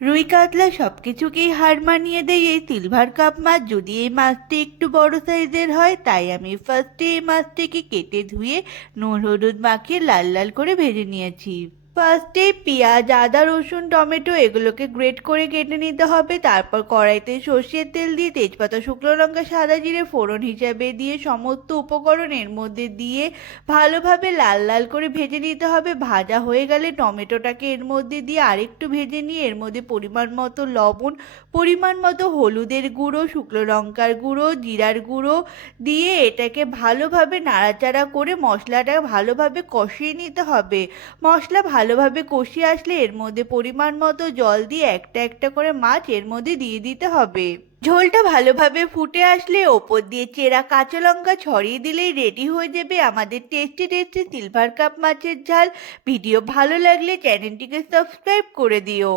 রুই কাতলা সবকিছুকেই হার মানিয়ে দেয় এই সিলভার কাপ মাছ। যদি এই মাছটি একটু বড় সাইজের হয়, তাই আমি ফার্স্টে এই মাছটিকে কেটে ধুয়ে নুন হলুদ মাখিয়ে লাল লাল করে ভেজে নিয়েছি। ফার্স্টে পেঁয়াজ আদা রসুন টমেটো এগুলোকে গ্রেট করে কেটে নিতে হবে। তারপর কড়াইতে সর্ষের তেল দিয়ে তেজপাতা শুকনো লঙ্কা সাদা জিরে ফোড়ন হিসাবে দিয়ে সমস্ত উপকরণ এর মধ্যে দিয়ে ভালোভাবে লাল লাল করে ভেজে নিতে হবে। ভাজা হয়ে গেলে টমেটোটাকে এর মধ্যে দিয়ে আরেকটু ভেজে নিয়ে এর মধ্যে পরিমাণ মতো লবণ, পরিমাণ মতো হলুদের গুঁড়ো, শুকনো লঙ্কার গুঁড়ো, জিরার গুঁড়ো দিয়ে এটাকে ভালোভাবে নাড়াচাড়া করে মশলাটা ভালোভাবে কষিয়ে নিতে হবে। মশলা ভালোভাবে কষিয়ে আসলে এর মধ্যে পরিমাণ মতো জল দিয়ে একটা একটা করে মাছ এর মধ্যে দিয়ে দিতে হবে। ঝোলটা ভালোভাবে ফুটে আসলে ওপর দিয়ে চেরা কাঁচা লঙ্কা ছড়িয়ে দিলেই রেডি হয়ে যাবে আমাদের টেস্টি টেস্টি সিলভার কাপ মাছের ঝাল। ভিডিও ভালো লাগলে চ্যানেলটিকে সাবস্ক্রাইব করে দিও।